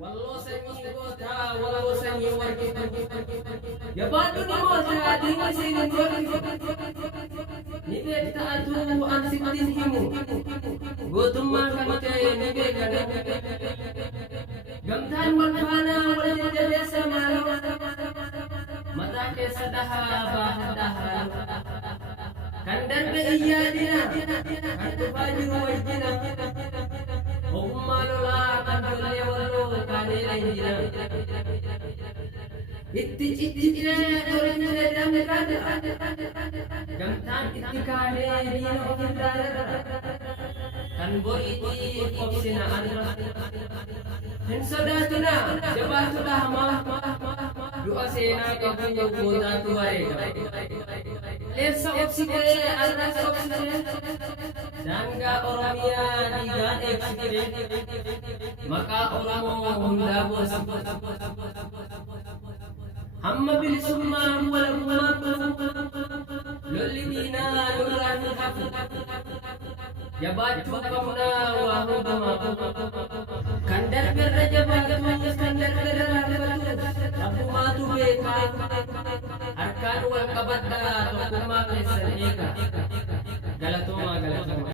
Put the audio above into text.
Wallo sanyi goota wallo sanyi wargi yabaatu ni moota dinga sinin wargi ni beekta atu an sittin himu gootummaa kan ta'e ni beekana gamtaan wal faana wal jajjabeessa maaloo mataa keessa dhahaa baata dhahaa kan darbe iyyaadina kan dhufaa jiru wajjina ogummaa lolaa kan tollee walloo kaanee injina itti ciccitee tolchee damdata gamtaan itti kaanee diina ofirraa kan boriitii obsina adra hin sodaatina jabaatudha hamaa du'a seenaa qabu yoggootaatu wareega leessa obsitee arras obsitee daangaa oromiyaa dhiigaan eegsitee maqaa oromoo hundaa boosite hamma bilisummaan walabummaa lolli diinaa nurraa hin hafu jabaachuu qabnaa waa hundumaa kan darberra jabaatu kan darberra raafatu rabbumaatu beekaa harkaan wal qabadhaa tokkummaa keessan eegaa